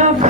দুঃখ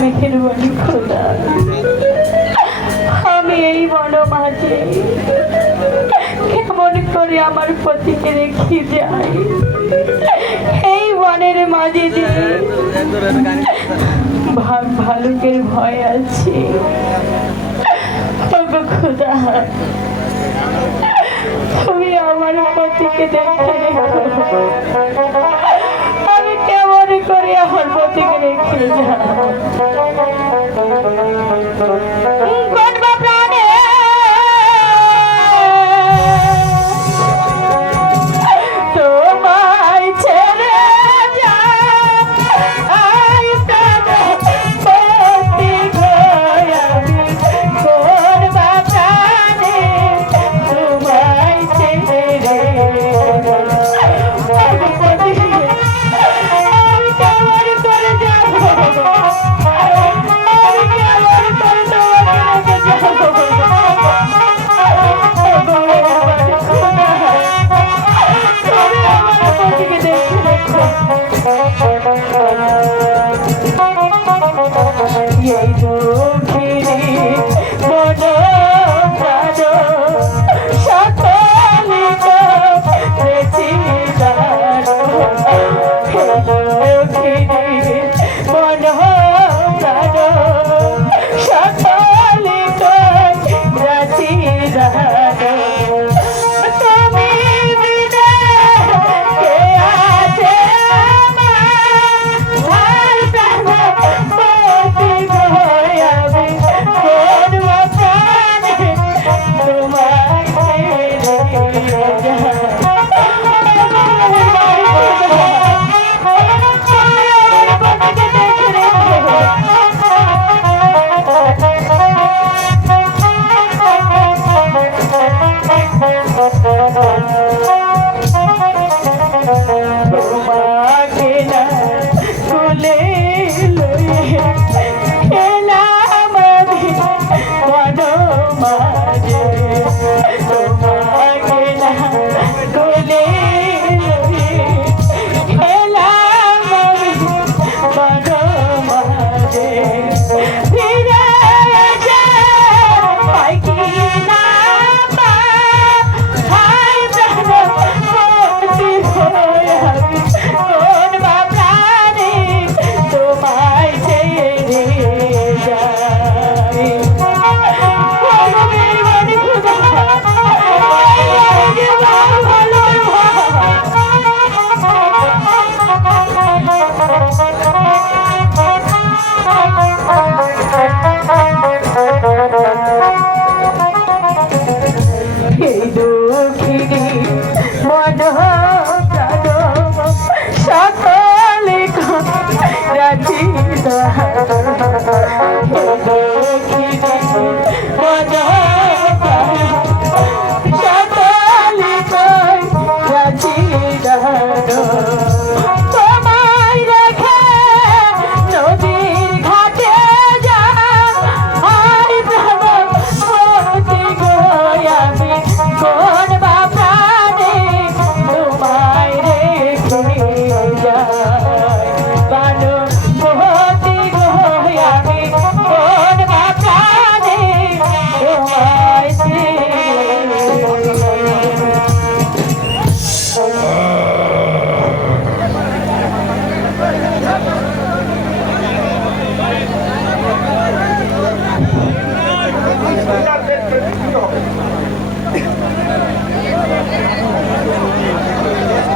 মেহেরবানি খোদা, আমি এই বনমাঝে কেমন করে আমার পতিকে রেখে যাই। এই বনের মাঝে যে ভালুকের ভয় আছে। খোদা, তুমি আমার পতিকে দেখে রেখো। আমি কেমন করে আমার পতিকে রেখে যাই।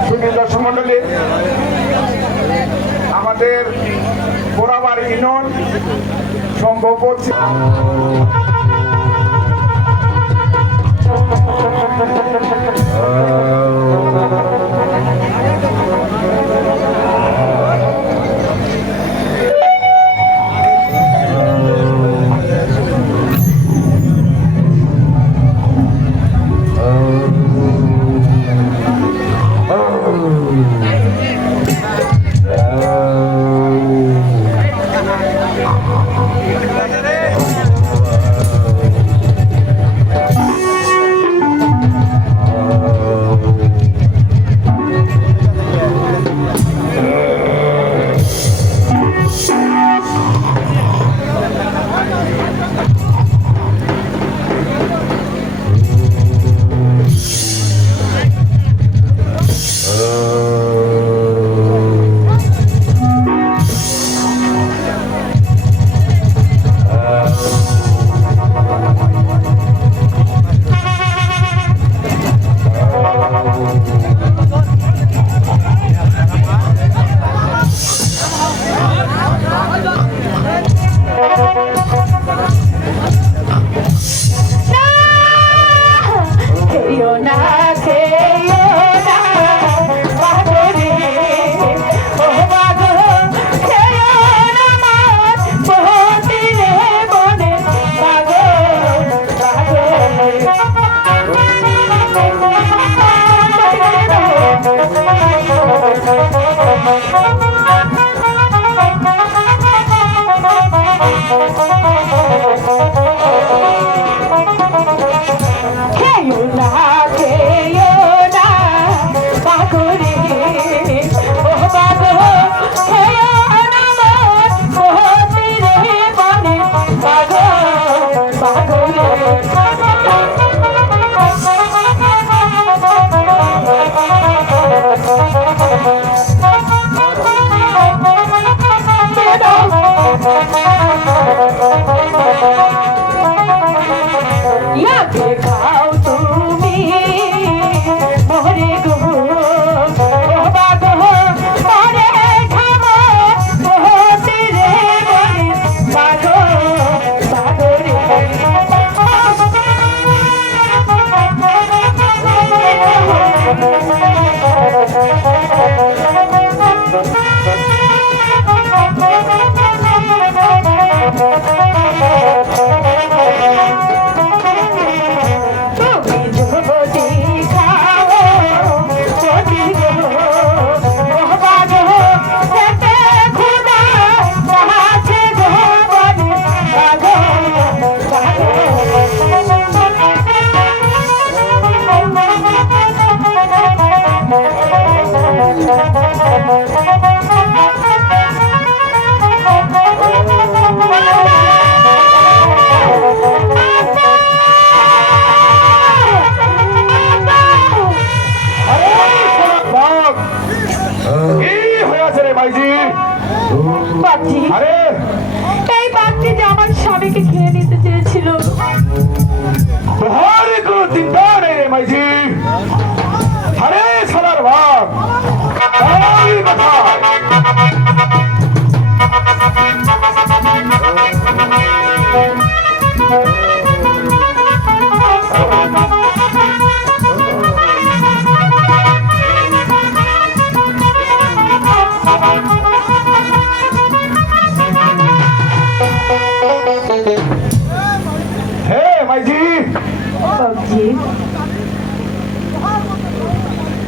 সুনীল দর্শক মন্ডলী, আমাদের বরাবর ইউনিয়ন সম্ভব হচ্ছে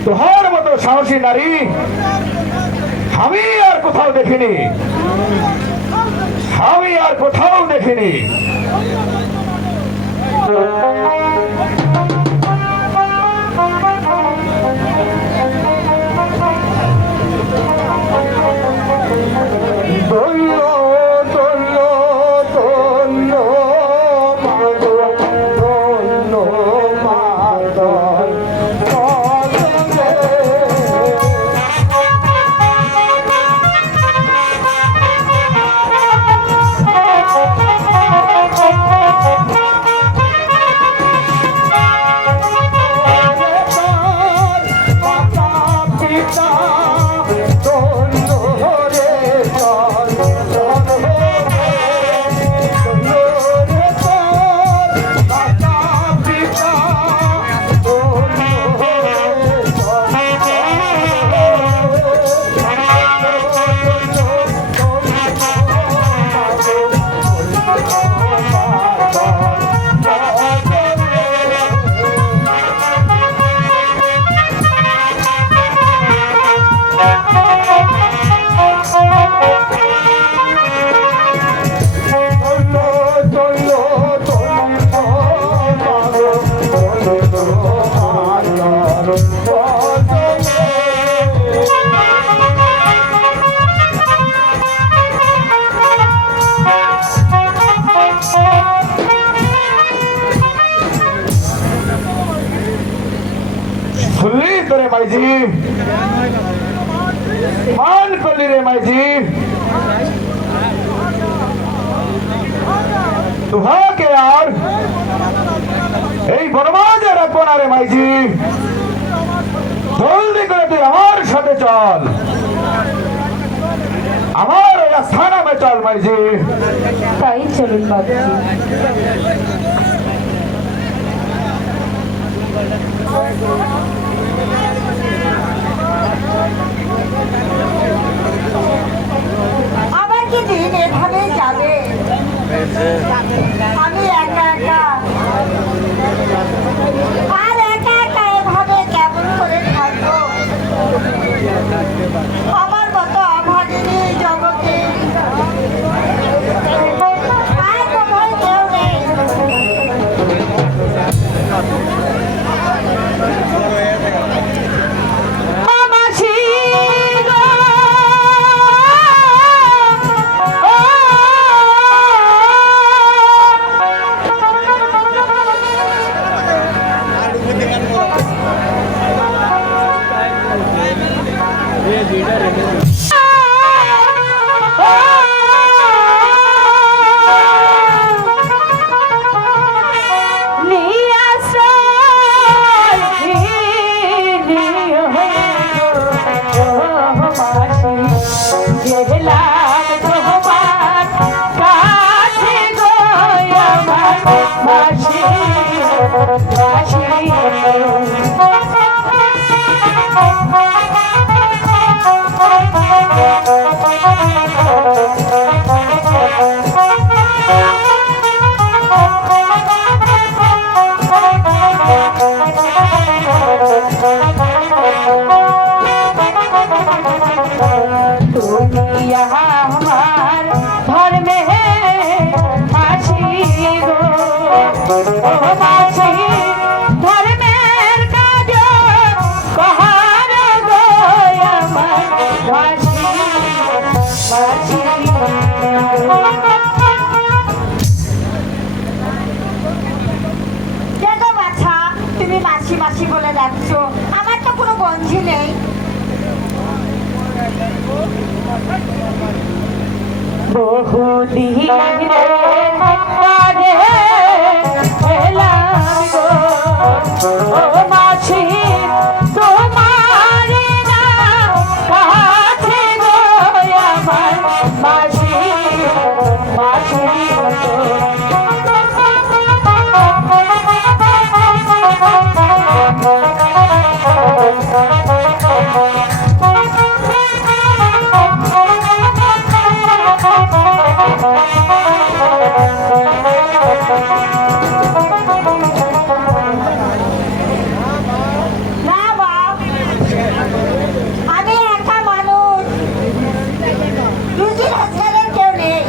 তোহার মতো সাহসী নারী আমি আর কোথাও দেখিনি, আমি আর কোথাও দেখিনি। Oh, মাইজি, মান করলি রে মাইজি, তুহাকে আর এই বনমাঝে রাখবো না রে মাইজি। জলদি করে তুই আমার সাথে চল, আমার ওই স্থানে চল মাইজি। তাই চলুন বাবুজি। আমার কি দিন এভাবে যাবে? আমি একা একা আর একা একা এভাবে কেমন করে থাকবো? আমার মতো অভাগিনী জগতে আর কোথাও কেউ নেই। মামাসি গো, ও আমার ধর্মে মাসি গো, ও মাসি ধর্মের কাজ কহার গো আমার মাসি, মাসি দেখো বাছা, তুমি মাসি মাসি বলে ডাকছো, আমার তো কোনো বন্ধু নেই। বহুদিন পরে এলাম গো, ও মাসি তোমার নাম কাছে গো আমার মাসি, মাসি না বাপ, আমি একা মানুষ, রুজি রোজগারের কেউ নেই।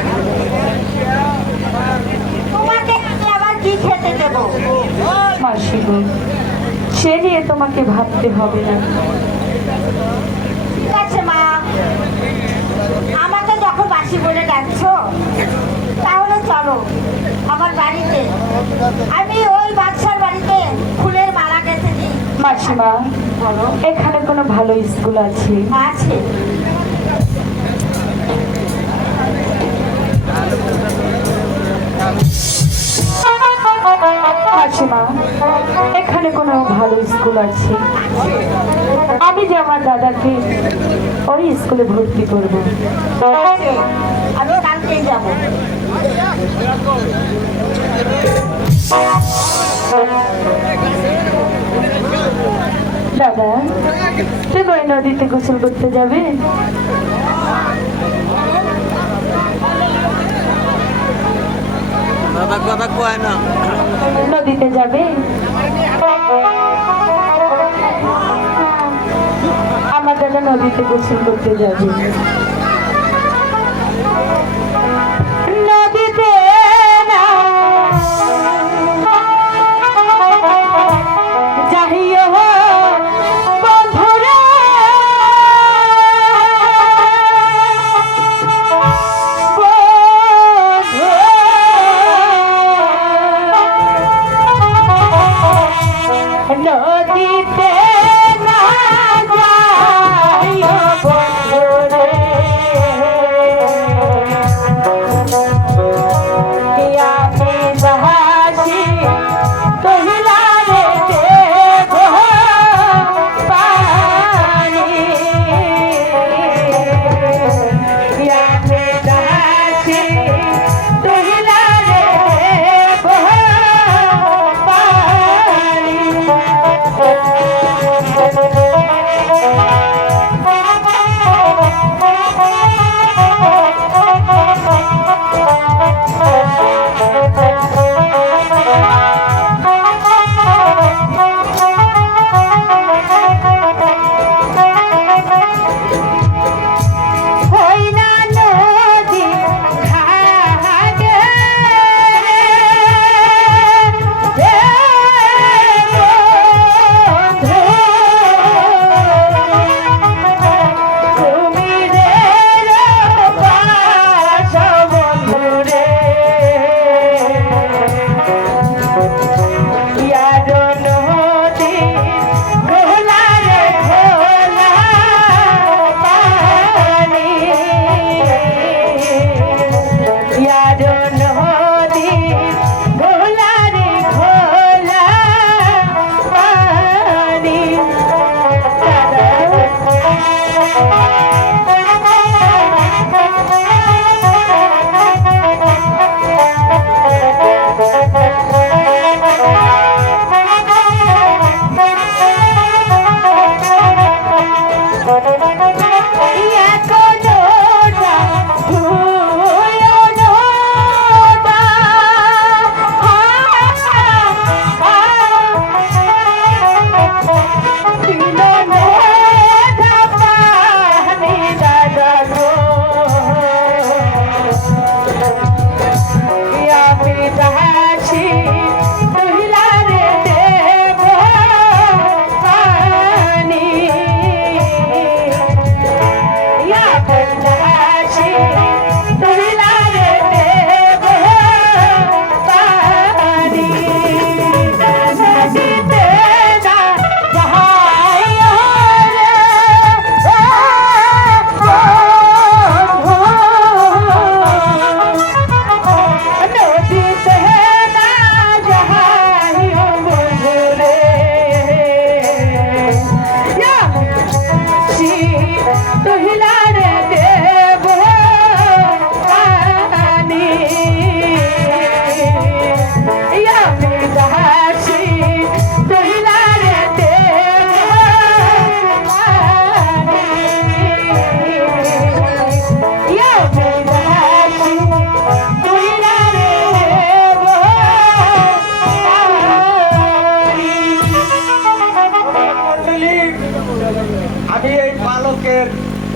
তোমাকে আবার কি খেতে দেবো? মাসি গো, সে নিয়ে তোমাকে ভাবতে হবে না। ঠিক আছে মা, আমাকে যখন বাসি বলে ডাকছো তাহলে চলো আমার বাড়িতে। আমি ওই বাচ্চার বাড়িতে ফুলের মালা গেঁথে দিই। মাসিমা, বলো। এখানে কোনো ভালো স্কুল আছে? আছে। মাসিমা, এখানে কোনো ভালো স্কুল আছে? আমি যে আমার দাদাকে ওই স্কুলে ভর্তি করবো। আছে। আমি কালকেই যাবো। দাদা, তুমি ওই নদীতে গোসল করতে যাবে? দাদা কথা কয় না। নদীতে যাবে? আমার দাদা নদীতে গোসল করতে যাবে। নদীতে না যাইও বন্ধুরা, নদীতে না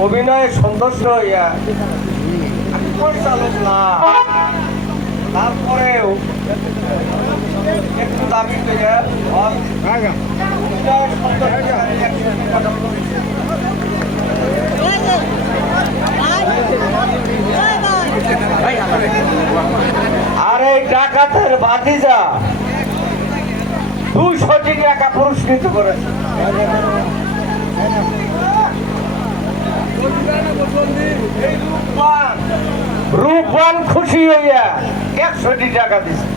অভিনয়ে সন্তুষ্ট হইয়া আমি পরিচালক না, তারপরেও একটু দাবি করে অভিনয়ে সন্তুষ্ট হইয়া 100 টাকা করেছি। আর এই ডাকাতের ভাতিজা 200 টাকা পুরস্কৃত করেছে। এই রূপবান খুশি হইয়া 100 টাকা দিছে।